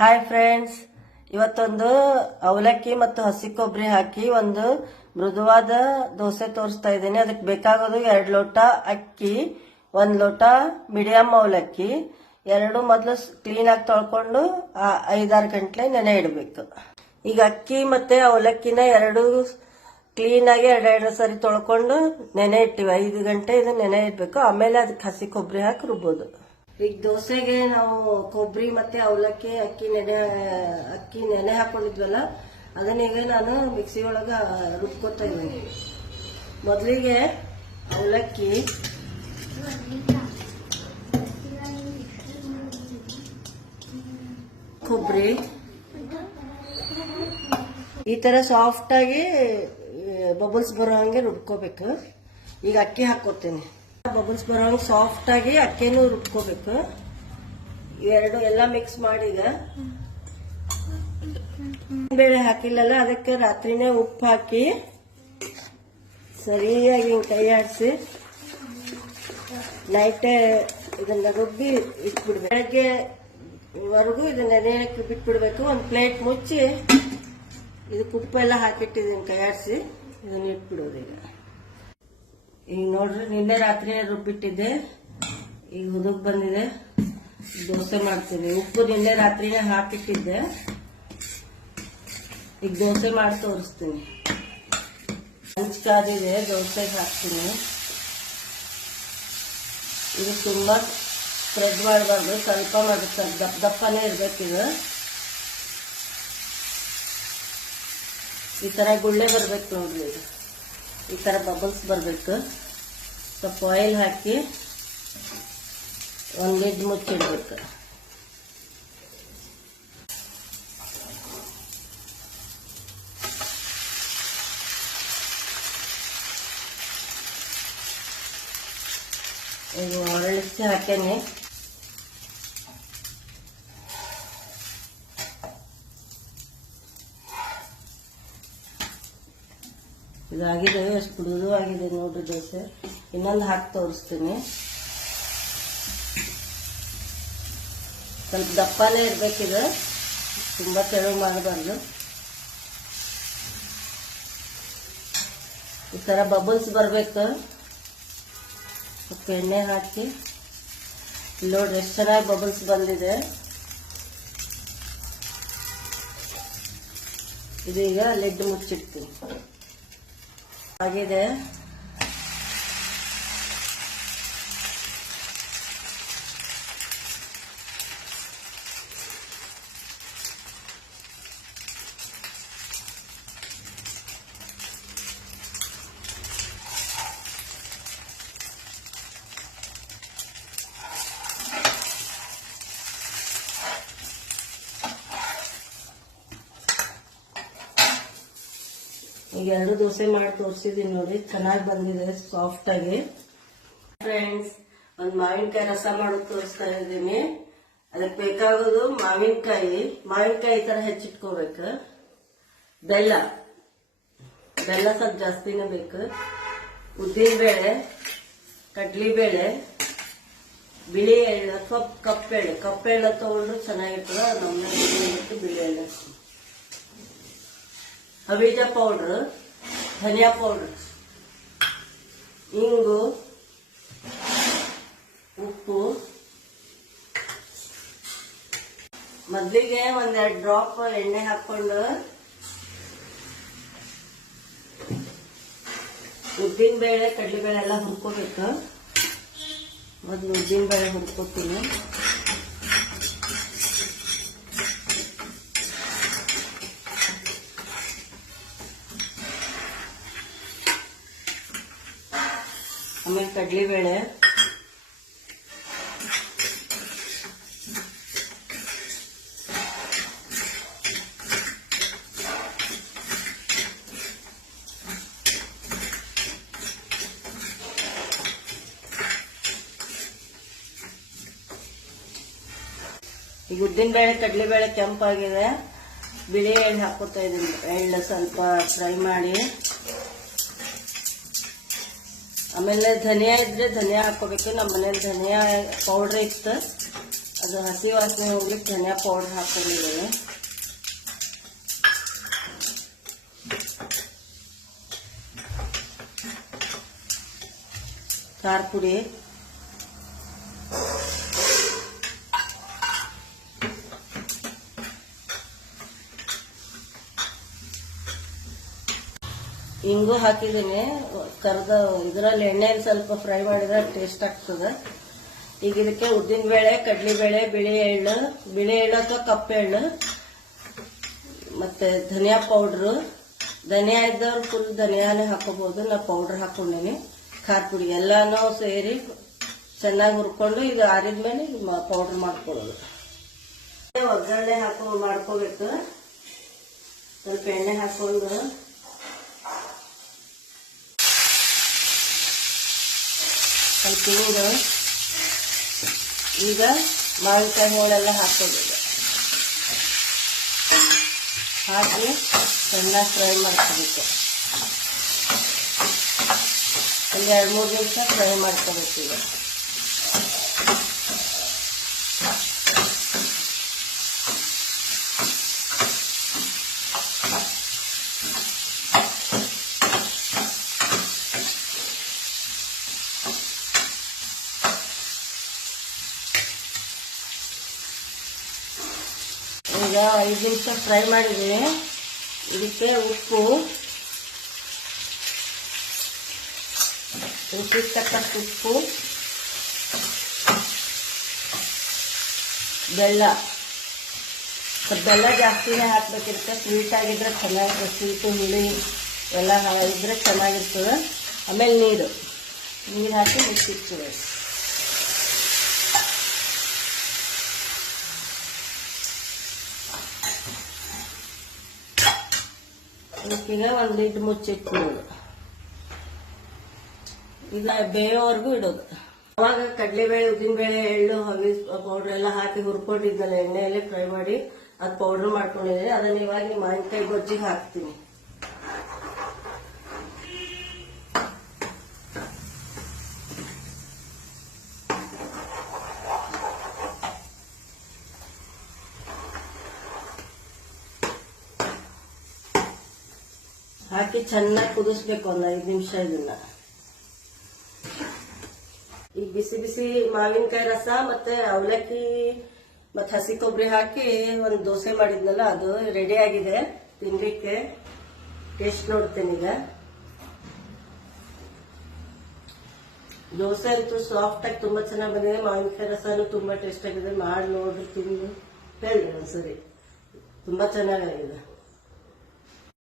Hi friends, ಇವತ್ತೊಂದು ಅವಲಕ್ಕಿ ಮತ್ತು ಹಸಿ ಕೊಬ್ಬರಿ ಹಾಕಿ ಒಂದು ಮೃದುವಾದ ದೋಸೆ ತೋರಿಸ್ತಾ ಇದ್ದೀನಿ. ಅದಕ್ಕೆ ಬೇಕಾಗೋದು 2 ಲೋಟ ಅಕ್ಕಿ, 1 ಲೋಟ ಮೀಡಿಯಂ ಅವಲಕ್ಕಿ. ಎರಡು ಮೊದಲು ಕ್ಲೀನ್ ಆಗಿ ತೊಳ್ಕೊಂಡು 5-6 ಗಂಟೆ ನೆನೆ ಇಡಬೇಕು. ಈಗ ಅಕ್ಕಿ ಮತ್ತೆ ಅವಲಕ್ಕಿನ ಎರಡು ಕ್ಲೀನ್ ಆಗಿ 2 ಸರಿ ತೊಳ್ಕೊಂಡು ನೆನೆ ಇಟ್ಟಿವಿ. 5 ಗಂಟೆ ಇದು ನೆನೆ ಇಡಬೇಕು. ಆಮೇಲೆ ಅದಕ್ಕೆ ಹಸಿ ಕೊಬ್ಬರಿ ಹಾಕಿ ರುಬ್ಬೋದು. ಈಗ ದೋಸೆಗೆ ನಾವು ಕೊಬ್ಬರಿ ಮತ್ತೆ ಅವಲಕ್ಕಿ ಅಕ್ಕಿ ನೆನೆ ಹಾಕೊಂಡಿದ್ವಲ್ಲ, ಅದನ್ನೀಗ ನಾನು ಮಿಕ್ಸಿ ಒಳಗ ರುಬ್ಕೊತಾ ಇದ್ದೀನಿ. ಮೊದಲಿಗೆ ಅವಲಕ್ಕಿ ಕೊಬ್ಬರಿ ಈ ತರ ಸಾಫ್ಟ್ ಆಗಿ ಬಬಲ್ಸ್ ಬರೋ ಹಂಗೆ ರುಬ್ಕೋಬೇಕು. ಈಗ ಅಕ್ಕಿ ಹಾಕೋತೀನಿ. ಬಬಲ್ಸ್ ಬರೋ ಸಾಫ್ಟ್ ಆಗಿ ಅಕ್ಕಿನೂ ರುಬ್ಕೋಬೇಕು. ಎರಡು ಎಲ್ಲ ಮಿಕ್ಸ್ ಮಾಡಿ, ಈಗ ಬೇಳೆ ಹಾಕಿಲ್ಲಲ್ಲ, ಅದಕ್ಕೆ ರಾತ್ರಿನೇ ಉಪ್ಪು ಹಾಕಿ ಸರಿಯಾಗಿ ಕೈ ಆಡಿಸಿ ನೈಟೇ ಇದನ್ನ ರುಬ್ಬಿ ಇಟ್ಬಿಡ್ಬೇಕು. ಬೆಳಗ್ಗೆವರೆಗೂ ಇದನ್ನ ನೆನೆಯಕ್ಕೆ ಬಿಟ್ಬಿಡ್ಬೇಕು. ಒಂದು ಪ್ಲೇಟ್ ಮುಚ್ಚಿ ಇದಕ್ಕೆ ಉಪ್ಪೆಲ್ಲ ಹಾಕಿಟ್ಟಿದ್ದೀನಿ, ಕೈ ಆಡಿಸಿ ಇದನ್ನ ಇಟ್ಬಿಡೋದು. ಈಗ ನೋಡ್ರಿ, ನಿನ್ನೆ ರಾತ್ರಿ ರುಬ್ಬಿಟ್ಟಿದ್ದೆ, ಈಗ ಹುದುಗ್ ಬಂದಿದೆ. ದೋಸೆ ಮಾಡ್ತೀನಿ. ಉಪ್ಪು ನಿನ್ನೆ ರಾತ್ರಿನೇ ಹಾಕಿಟ್ಟಿದ್ದೆ, ಈಗ ದೋಸೆ ಮಾಡಿ ತೋರಿಸ್ತೀನಿ. ಹಂಚ್ ಕಾದಿದೆ, ದೋಸೆಗೆ ಹಾಕ್ತೀನಿ. ಇದು ತುಂಬಾ ಸ್ಪ್ರೆಡ್ ಮಾಡಬಾರ್ದು, ಸ್ವಲ್ಪ ಮಾಡುತ್ತೆ, ದಪ್ಪನೇ ಇರ್ಬೇಕಿದು. ಈ ತರ ಗುಳ್ಳೆ ಬರ್ಬೇಕು ನೋಡ್ರಿ, ಈ ತರ ಬಬಲ್ಸ್ ಬರ್ಬೇಕು. ಸ್ವಲ್ಪ ಆಯಿಲ್ ಹಾಕಿ ಒಂದು ಲಿಡ್ ಮುಚ್ಚಿಡ್ಬೇಕು. ಈಗ ಒರಳಿಸಿ ಹಾಕೇನಿ. ಇದಾಗಿದೆ, ಎಷ್ಟು ಮೃದುವಾಗಿದೆ ನೋಡ್ರಿ ದೋಸೆ. ಇನ್ನೊಂದು ಹಾಕಿ ತೋರಿಸ್ತೀನಿ. ಸ್ವಲ್ಪ ದಪ್ಪನೇ ಇರ್ಬೇಕಿದೆ, ತುಂಬಾ ತೆಳು ಮಾಡಬಾರ್ದು. ಈ ತರ ಬಬಲ್ಸ್ ಬರ್ಬೇಕು. ಸ್ವಲ್ಪ ಎಣ್ಣೆ ಹಾಕಿ ನೋಡ್ರಿ ಎಷ್ಟು ಚೆನ್ನಾಗಿ ಬಬಲ್ಸ್ ಬಂದಿದೆ. ಇದೀಗ ಲಿಡ್ ಮುಚ್ಚಿಡ್ತೀನಿ. ಆಗಿದೆ. ಈಗ 2 ದೋಸೆ ಮಾಡಿ ತೋರಿಸಿದೀನಿ ನೋಡಿ, ಚೆನ್ನಾಗಿ ಬಂದಿದೆ ಸಾಫ್ಟ್ ಆಗಿ. ಫ್ರೆಂಡ್ಸ್, ಒಂದು ಮಾವಿನಕಾಯಿ ರಸ ಮಾಡೋದು ತೋರಿಸ್ತಾ ಇದ್ದೀನಿ. ಅದಕ್ಕೆ ಬೇಕಾಗೋದು ಮಾವಿನಕಾಯಿ ಈ ತರ ಹೆಚ್ಚಿಟ್ಕೋಬೇಕು. ಬೆಲ್ಲ ಸ್ವಲ್ಪ ಜಾಸ್ತಿನೇ ಬೇಕು. ಉದ್ದಿನಬೇಳೆ, ಕಡ್ಲಿಬೇಳೆ, ಬಿಳಿ ಎಳ್ಳು ಅಥವಾ ಕಪ್ಪೆಳ್ಳು ತಗೊಂಡ್ರು ಚೆನ್ನಾಗಿರ್ತದೆ. ನಮ್ಮನೆ ಬಿಳಿ ಎಳ್ಳು, ಹವೀಜ ಪೌಡರ್, ಧನಿಯಾ ಪೌಡರ್, ಇಂಗು, ಉಪ್ಪು. ಮೊದಲಿಗೆ 1-2 ಡ್ರಾಪ್ ಎಣ್ಣೆ ಹಾಕೊಂಡು ಉದ್ದಿನಬೇಳೆ ಕಡಲೆಬೇಳೆ ಎಲ್ಲ ಹುರ್ಕೋಬೇಕು. ಮೊದಲು ಉದ್ದಿನಬೇಳೆ ಹುರ್ಕೋತೀನಿ. ಆಮೇಲೆ ಕಡಲೆಬೇಳೆ, ಈಗ ಉದ್ದಿನಬೇಳೆ ಕಡಲೆಬೇಳೆ ಕೆಂಪಾಗಿದೆ. ಬಿಳಿ ಎಳ್ಳು ಹಾಕೋತಾ ಇದ್ದೀನಿ. ಎಳ್ಳು ಸ್ವಲ್ಪ ಫ್ರೈ ಮಾಡಿ, ಆಮೇಲೆ ಧನಿಯಾ ಇದ್ರೆ ಧನಿಯಾ ಹಾಕೋಬೇಕು. ನಮ್ಮ ಮನೇಲಿ ಧನಿಯಾ ಪೌಡರ್ ಇತ್ತು, ಅದು ಹಸಿ ವಾಸನೆ ಹೋಗ್ಲಿಕ್ಕೆ ಧನಿಯಾ ಪೌಡರ್ ಹಾಕೊಂಡಿದ್ದೇನೆ. ಖಾರ ಪುಡಿ, ಇಂಗು ಹಾಕಿದ್ದೀನಿ. ಕರ್ದ ಇದರಲ್ಲಿ ಎಣ್ಣೆಯಲ್ಲಿ ಸ್ವಲ್ಪ ಫ್ರೈ ಮಾಡಿದ್ರೆ ಟೇಸ್ಟ್ ಆಗ್ತದೆ. ಈಗ ಇದಕ್ಕೆ ಉದ್ದಿನ ಬೇಳೆ, ಕಡ್ಲಿಬೇಳೆ, ಬಿಳಿ ಎಳ್ಳು ಅಥವಾ ಕಪ್ಪು ಎಳ್ಳು, ಮತ್ತೆ ಧನಿಯಾ ಪೌಡ್ರು. ಧನಿಯಾ ಇದ್ದವ್ರು ಫುಲ್ ಧನಿಯಾನೇ ಹಾಕೋಬಹುದು. ನಾ ಪೌಡರ್ ಹಾಕೊಂಡೀನಿ. ಖಾರ ಪುಡಿ ಎಲ್ಲಾನು ಸೇರಿ ಚೆನ್ನಾಗಿ ಹುರ್ಕೊಂಡು ಇದು ಆರಿದ್ಮೇಲೆ ಪೌಡರ್ ಮಾಡ್ಕೊಳ್ಳೋದು. ಒಗ್ಗರಣೆ ಮಾಡ್ಕೋಬೇಕು. ಸ್ವಲ್ಪ ಎಣ್ಣೆ ಹಾಕೊಂಡು ಸ್ವಲ್ಪ ಹಿಂಗು, ಈಗ ಮಾವಿನಕಾಯಿ ಹೋಳೆಲ್ಲ ಹಾಕೋಬೇಕು. ಹಾಕಿ ಚೆನ್ನಾಗಿ ಫ್ರೈ ಮಾಡ್ಕೋಬೇಕು. ಒಂದು 2-3 ನಿಮಿಷ ಫ್ರೈ ಮಾಡ್ಕೋಬೇಕು. ಈಗ ಈಗ 5 ನಿಮಿಷ ಫ್ರೈ ಮಾಡಿದ್ದೀನಿ. ಇದಕ್ಕೆ ರುಚಿಗೆ ತಕ್ಕಷ್ಟು ಉಪ್ಪು, ಬೆಲ್ಲ. ಬೆಲ್ಲ ಜಾಸ್ತಿನೇ ಹಾಕ್ಬೇಕಿರುತ್ತೆ. ಸ್ವೀಟ್ ಆಗಿದ್ರೆ ಚೆನ್ನಾಗಿರ್ತದೆ. ಸ್ವೀಟು ಹುಳಿ ಎಲ್ಲ ಇದ್ರೆ ಚೆನ್ನಾಗಿರ್ತದೆ. ಆಮೇಲೆ ನೀರು ಹಾಕಿ ಮಿಕ್ಸ್ ಇಟ್ಕೋಬೇಕು. ಇದಕ್ಕೀಗ ಒಂದು ಲಿಡ್ ಮುಚ್ಚಿಟ್ಕೊಳ್ಳೋದು. ಈಗ ಬೇಯೋವರೆಗೂ ಇಡೋದು. ಅವಾಗ ಕಡಲೆಬೇಳೆ, ಉದ್ದಿನಬೇಳೆ, ಎಳ್ಳು, ಹವಿ ಪೌಡರ್ ಎಲ್ಲ ಹಾಕಿ ಹುರ್ಕೊಂಡಿದ್ದಲ್ಲ ಎಣ್ಣೆಯಲ್ಲೇ ಫ್ರೈ ಮಾಡಿ ಅದು ಪೌಡರ್ ಮಾಡ್ಕೊಂಡಿದ್ದೀನಿ. ಅದನ್ನ ಇವಾಗ ಮಾವಿನಕಾಯಿ ಗೊಜ್ಜಿಗೆ ಹಾಕ್ತೀನಿ. ಹಾಕಿ ಚೆನ್ನಾಗಿ ಕುದಿಸ್ಬೇಕು ಒಂದು 5 ನಿಮಿಷ. ಇದನ್ನ ಈಗ ಬಿಸಿ ಬಿಸಿ ಮಾವಿನಕಾಯಿ ರಸ ಮತ್ತೆ ಅವಲಕ್ಕಿ ಮತ್ತೆ ಹಸಿ ಕೊಬ್ಬರಿ ಹಾಕಿ ಒಂದು ದೋಸೆ ಮಾಡಿದ್ನಲ್ಲ, ಅದು ರೆಡಿ ಆಗಿದೆ ತಿನ್ಲಿಕ್ಕೆ. ಟೇಸ್ಟ್ ನೋಡ್ತೇನೆ ಈಗ. ದೋಸೆ ಅಂತೂ ಸಾಫ್ಟ್ ಆಗಿ ತುಂಬಾ ಚೆನ್ನಾಗಿ ಬಂದಿದೆ. ಮಾವಿನಕಾಯಿ ರಸನು ತುಂಬಾ ಟೇಸ್ಟ್ ಆಗಿದೆ. ಮಾಡಿ ನೋಡ್ರಿ, ತಿಂದು ಹೇಳ್ರಿ ಒಂದ್ಸರಿ. ತುಂಬಾ ಚೆನ್ನಾಗಿದೆ.